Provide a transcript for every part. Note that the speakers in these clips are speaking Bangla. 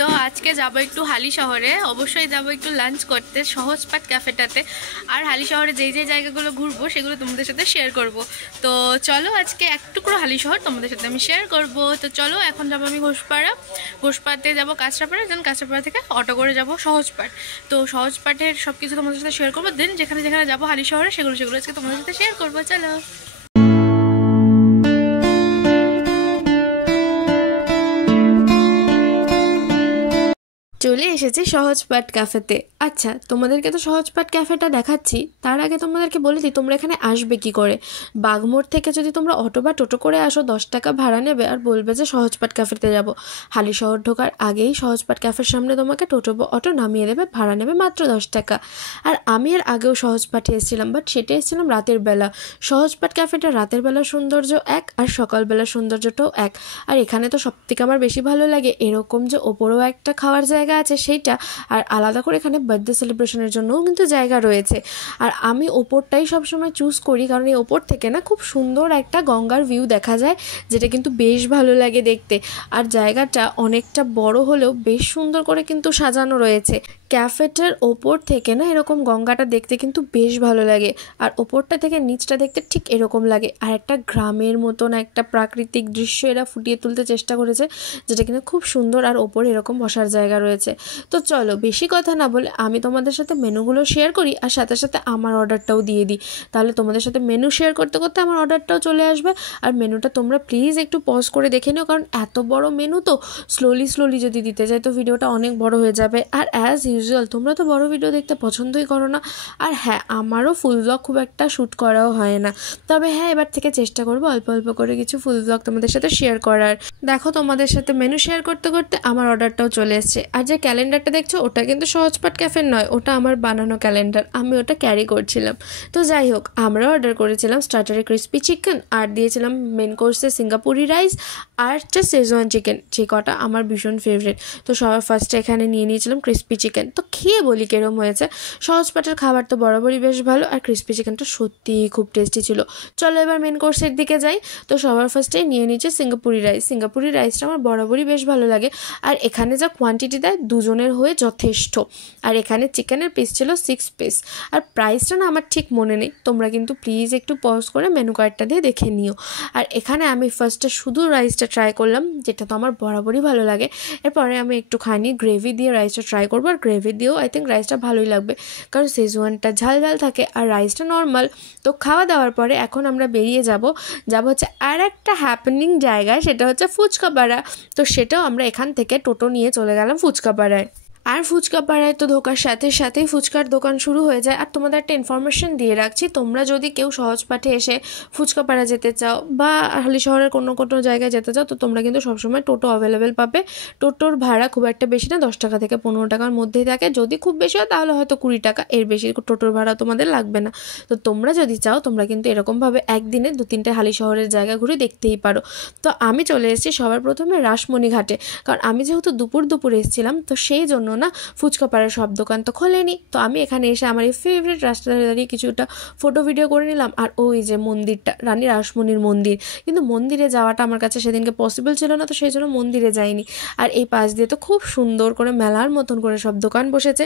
তো আজকে যাব একটু হালি শহরে, অবশ্যই যাব একটু লাঞ্চ করতে সহজপাঠ ক্যাফেটাতে। আর হালি শহরে যেই যেই জায়গাগুলো ঘুরবো সেগুলো তোমাদের সাথে শেয়ার করব। তো চলো আজকে এক টুকরো হালি শহর তোমাদের সাথে আমি শেয়ার করব। তো চলো এখন যাবো আমি ঘোষপাড়াতে যাবো কাঁচরাপাড়া, দেন কাঁচরাপাড়া থেকে অটো করে যাব সহজপাঠ। তো সহজপাঠের সব কিছু তোমাদের সাথে শেয়ার করবো, দেন যেখানে যেখানে যাবো হালি শহরে সেগুলো আজকে তোমাদের সাথে শেয়ার করবো। চলো। চলে এসেছি সহজপাঠ ক্যাফেতে। আচ্ছা, তোমাদেরকে তো সহজপাঠ ক্যাফেটা দেখাচ্ছি, তার আগে তোমাদেরকে বলে দিই তোমরা এখানে আসবে কি করে। বাগমোড় থেকে যদি তোমরা অটো বা টোটো করে আসো 10 টাকা ভাড়া নেবে, আর বলবে যে সহজপাঠ ক্যাফেতে যাব। হালি শহর ঢোকার আগেই সহজপাঠ ক্যাফের সামনে তোমাকে টোটো বা অটো নামিয়ে দেবে, ভাড়া নেবে মাত্র 10 টাকা। আর আমি এর আগেও সহজপাঠে এসেছিলাম, বাট সেটা এসেছিলাম রাতের বেলা। সহজপাঠ ক্যাফেটা রাতের বেলার সৌন্দর্য এক, আর সকালবেলার সৌন্দর্যটাও এক। আর এখানে তো সবথেকে আমার বেশি ভালো লাগে এরকম যে ওপরেও একটা খাওয়ার জায়গা আছে সেইটা, আর আলাদা করে এখানে বার্থডে সেলিব্রেশনের জন্যও কিন্তু জায়গা রয়েছে। আর আমি ওপরটাই সবসময় চুজ করি, কারণ এই ওপর থেকে না খুব সুন্দর একটা গঙ্গার ভিউ দেখা যায়, যেটা কিন্তু বেশ ভালো লাগে দেখতে। আর জায়গাটা অনেকটা বড় হলেও বেশ সুন্দর করে কিন্তু সাজানো রয়েছে। ক্যাফেটার ওপর থেকে না এরকম গঙ্গাটা দেখতে কিন্তু বেশ ভালো লাগে, আর ওপরটা থেকে নিচটা দেখতে ঠিক এরকম লাগে। আর একটা গ্রামের মতন একটা প্রাকৃতিক দৃশ্য এরা ফুটিয়ে তুলতে চেষ্টা করেছে, যেটা কিনা খুব সুন্দর। আর ওপরে এরকম বসার জায়গা রয়েছে। তো চলো বেশি কথা না বলে আমি তোমাদের সাথে মেনুগুলো শেয়ার করি, আর সাথে সাথে আমার অর্ডারটাও দিয়ে দিই। তাহলে তোমাদের সাথে মেনু শেয়ার করতে করতে আমার অর্ডারটাও চলে আসবে। আর মেনুটা তোমরা প্লিজ একটু পজ করে দেখে নিও, কারণ এত বড় মেনু তো স্লোলি যদি দিতে যাই তো ভিডিওটা অনেক বড় হয়ে যাবে। আর অ্যাজ ইউজুয়াল তোমরা তো বড় ভিডিও দেখতে পছন্দই করো না। আর হ্যাঁ, আমারও ফুল ব্লগ খুব একটা শ্যুট করাও হয় না, তবে হ্যাঁ এবার থেকে চেষ্টা করবো অল্প অল্প করে কিছু ফুল ব্লগ তোমাদের সাথে শেয়ার করার। দেখো তোমাদের সাথে মেনু শেয়ার করতে করতে আমার অর্ডারটাও চলে এসেছে। আর যে ক্যালেন্ডারটা দেখছো ওটা কিন্তু সহজপাঠ ক্যাফের নয়, ওটা আমার বানানো ক্যালেন্ডার, আমি ওটা ক্যারি করছিলাম। তো যাই হোক, আমরা অর্ডার করেছিলাম স্টার্টারে ক্রিসপি চিকেন, আর দিয়েছিলাম মেন কোর্সে সিঙ্গাপুরি রাইস, আর একটা শেজওয়ান চিকেন, যে কটা আমার ভীষণ ফেভারিট। তো সবার ফার্স্টে এখানে নিয়ে নিয়েছিলাম ক্রিসপি চিকেন। তো খেয়ে বলি কেরম হয়েছে। সহজপাঠের খাবার তো বরাবরই বেশ ভালো, আর ক্রিসপি চিকেনটা সত্যিই খুব টেস্টি ছিল। চলো এবার মেন কোর্সের দিকে যাই। তো সবার ফার্স্টে নিয়ে নিচ্ছে সিঙ্গাপুরি রাইসটা আমার বরাবরই বেশ ভালো লাগে। আর এখানে যা কোয়ান্টিটি দেয় দুজনের হয়ে যথেষ্ট। আর এখানে চিকেনের পিস ছিল 6 পিস। আর প্রাইসটা না আমার ঠিক মনে নেই, তোমরা কিন্তু প্লিজ একটু পজ করে মেনু কার্ডটা দিয়ে দেখে নিও। আর এখানে আমি ফার্স্টে শুধু রাইসটা ট্রাই করলাম, যেটা তো আমার বরাবরই ভালো লাগে। এরপরে আমি একটুখানি গ্রেভি দিয়ে রাইসটা ট্রাই করবো, আর গ্রেভি দিয়েও আই থিঙ্ক রাইসটা ভালোই লাগবে, কারণ শেজওয়ানটা ঝাল ঝাল থাকে আর রাইসটা নর্মাল। তো খাওয়া দাওয়ার পরে এখন আমরা বেরিয়ে যাব হচ্ছে আর একটা হ্যাপেনিং জায়গায়, সেটা হচ্ছে ফুচকাপাড়া। তো সেটাও আমরা এখান থেকে টোটো নিয়ে চলে গেলাম ফুচকাপাড়ায়। আর ফুচকাপাড়ায় তো ঢোকার সাথে সাথেই ফুচকার দোকান শুরু হয়ে যায়। আর তোমাদের একটা ইনফরমেশন দিয়ে রাখছি, তোমরা যদি কেউ সহজপাঠে এসে ফুচকাপাড়া যেতে চাও বা হালি শহরের কোনো কোনো জায়গায় যেতে চাও, তো তোমরা কিন্তু সবসময় টোটো অ্যাভেলেবেল পাবে। টোটোর ভাড়া খুব একটা বেশি না, 10 টাকা থেকে 15 টাকার মধ্যেই থাকে। যদি খুব বেশি হয় তাহলে হয়তো 20 টাকা, এর বেশি টোটোর ভাড়া তোমাদের লাগবে না। তো তোমরা যদি চাও তোমরা কিন্তু এরকমভাবে একদিনে 2-3টে হালি শহরের জায়গা ঘুরে দেখতেই পারো। তো আমি চলে এসেছি সবার প্রথমে রাসমণি ঘাটে, কারণ আমি যেহেতু দুপুর এসেছিলাম, তো সেই জন্য না ফুচকাপাড়ার সব দোকান তো খোলেনি। তো আমি এখানে এসে আমার এই ফেভারিট রাস্তায় দাঁড়িয়ে কিছুটা ফটো ভিডিও করে নিলাম। আর ওই যে মন্দিরটা, রানী রাসমণির মন্দির, কিন্তু মন্দিরে যাওয়াটা আমার কাছে সেদিনকে পসিবল ছিল না, তো সেই জন্য মন্দিরে যাইনি। আর এই পাশ দিয়ে তো খুব সুন্দর করে মেলার মতন করে সব দোকান বসেছে।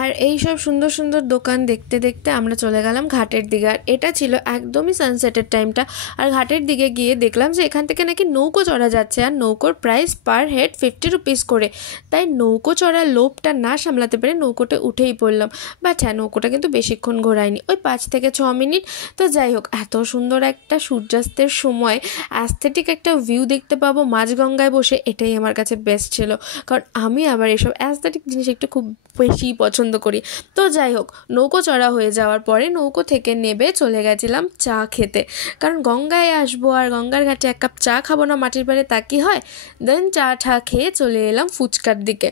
আর এই সব সুন্দর সুন্দর দোকান দেখতে দেখতে আমরা চলে গেলাম ঘাটের দিকে। আর এটা ছিল একদমই সানসেটের টাইমটা। আর ঘাটের দিকে গিয়ে দেখলাম যে এখান থেকে নাকি নৌকো চড়া যাচ্ছে, আর নৌকোর প্রাইস পার হেড 50 রুপিস করে। তাই নৌকো চড়ার লোভটা না সামলাতে পেরে নৌকোতে উঠেই পড়লাম। বাট হ্যাঁ, নৌকোটা কিন্তু বেশিক্ষণ ঘোরায়নি, ওই 5 থেকে 6 মিনিট। তো যাই হোক, এত সুন্দর একটা সূর্যাস্তের সময় অ্যাস্থেটিক একটা ভিউ দেখতে পাবো মাঝগঙ্গায় বসে, এটাই আমার কাছে বেস্ট ছিল। কারণ আমি আবার এসব অ্যাস্থেটিক জিনিস একটু খুব বেশি পছন্দ করি। তো যাই হোক, নৌকো চড়া হয়ে যাওয়ার পরে নৌকো থেকে নেবে চলে গেছিলাম চা খেতে, কারণ গঙ্গায় আসবো আর গঙ্গার ঘাটে 1 কাপ চা খাবো না মাটির পাড়ে, তা কি হয়। দেন চা খেয়ে চলে এলাম ফুচকার দিকে,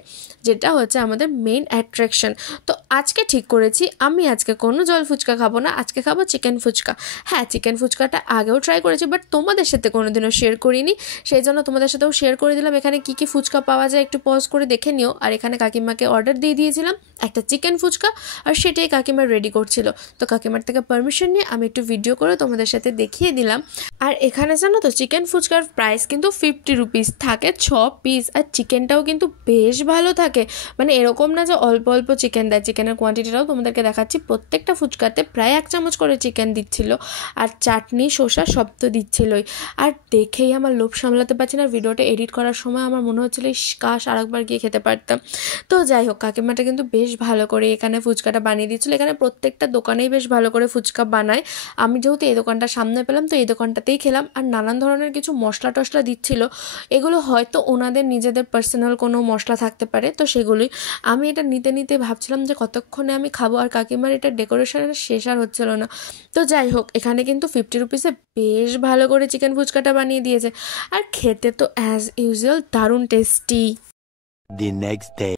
যেটা হচ্ছে আমাদের মেইন অ্যাট্রাকশন। তো আজকে ঠিক করেছি আমি আজকে কোনো জল ফুচকা খাবো না, আজকে খাবো চিকেন ফুচকা। হ্যাঁ, চিকেন ফুচকাটা আগেও ট্রাই করেছি, বাট তোমাদের সাথে কোনোদিনও শেয়ার করিনি, সেই জন্য তোমাদের সাথেও শেয়ার করে দিলাম। এখানে কী কী ফুচকা পাওয়া যায় একটু পজ করে দেখে নিও। আর এখানে কাকিমাকে অর্ডার দিয়ে দিয়েছিলাম একটা একটা চিকেন ফুচকা, আর সেটাই কাকিমা রেডি করছিল। তো কাকিমার থেকে পারমিশন নিয়ে আমি একটু ভিডিও করে তোমাদের সাথে দেখিয়ে দিলাম। আর এখানে জানো তো চিকেন ফুচকার প্রাইস কিন্তু 50 রুপিস, থাকে 6 পিস, আর চিকেনটাও কিন্তু বেশ ভালো থাকে। মানে এরকম না যে অল্প অল্প চিকেন দেয়, চিকেনের কোয়ান্টিটিটাও তোমাদেরকে দেখাচ্ছি। প্রত্যেকটা ফুচকাতে প্রায় 1 চামচ করে চিকেন দিচ্ছিল, আর চাটনি শসা সব তো দিচ্ছিলই। আর দেখেই আমার লোভ সামলাতে পারছি না, ভিডিওটা এডিট করার সময় আমার মনে হচ্ছিল কাশ আরেকবার গিয়ে খেতে পারতাম। তো যাই হোক, কাকিমাটা কিন্তু বেশ ভালো করে এখানে ফুচকাটা বানিয়ে দিচ্ছিলো। এখানে প্রত্যেকটা দোকানেই বেশ ভালো করে ফুচকা বানায়। আমি যেহেতু এই দোকানটা সামনে পেলাম, তো এই দোকানটাতেই খেলাম। আর নানান ধরনের কিছু মশলা টশলা দিচ্ছিল, এগুলো হয়তো ওনাদের নিজেদের পার্সোনাল কোনো মশলা থাকতে পারে, তো সেগুলোই আমি এটা নিতে নিতে ভাবছিলাম যে কতক্ষণে আমি খাবো, আর কাকিমার এটা ডেকোরেশনের শেষ আর হচ্ছিল না। তো যাই হোক, এখানে কিন্তু 50 রুপিসে বেশ ভালো করে চিকেন ফুচকাটা বানিয়ে দিয়েছে, আর খেতে তো অ্যাজ ইউজুয়াল দারুণ টেস্টি।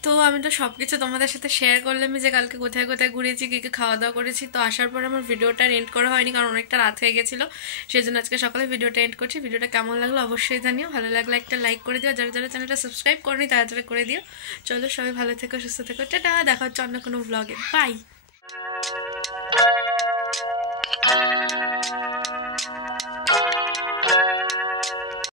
তো আমি তো সবকিছু তোমাদের সাথে শেয়ার করলাম যে কালকে কোথায় কোথায় ঘুরেছি, কি কি খাওয়া দাওয়া করেছি। তো আসার পরে আমার ভিডিওটা এন্ড করা হয়নি, কারণ অনেকটা রাত হয়ে গেছিলো, সেই জন্য আজকে সকালে ভিডিওটা এন্ড করছি। ভিডিওটা কেমন লাগলো অবশ্যই জানিও, ভালো লাগলে একটা লাইক করে দিও, যারা যারা চ্যানেলটা সাবস্ক্রাইব করনি তাড়াতাড়ি করে দিও। চলো সবাই ভালো থেকো, সুস্থ থেকো, টাটা, দেখা হচ্ছে অন্য কোনো ব্লগে, বাই।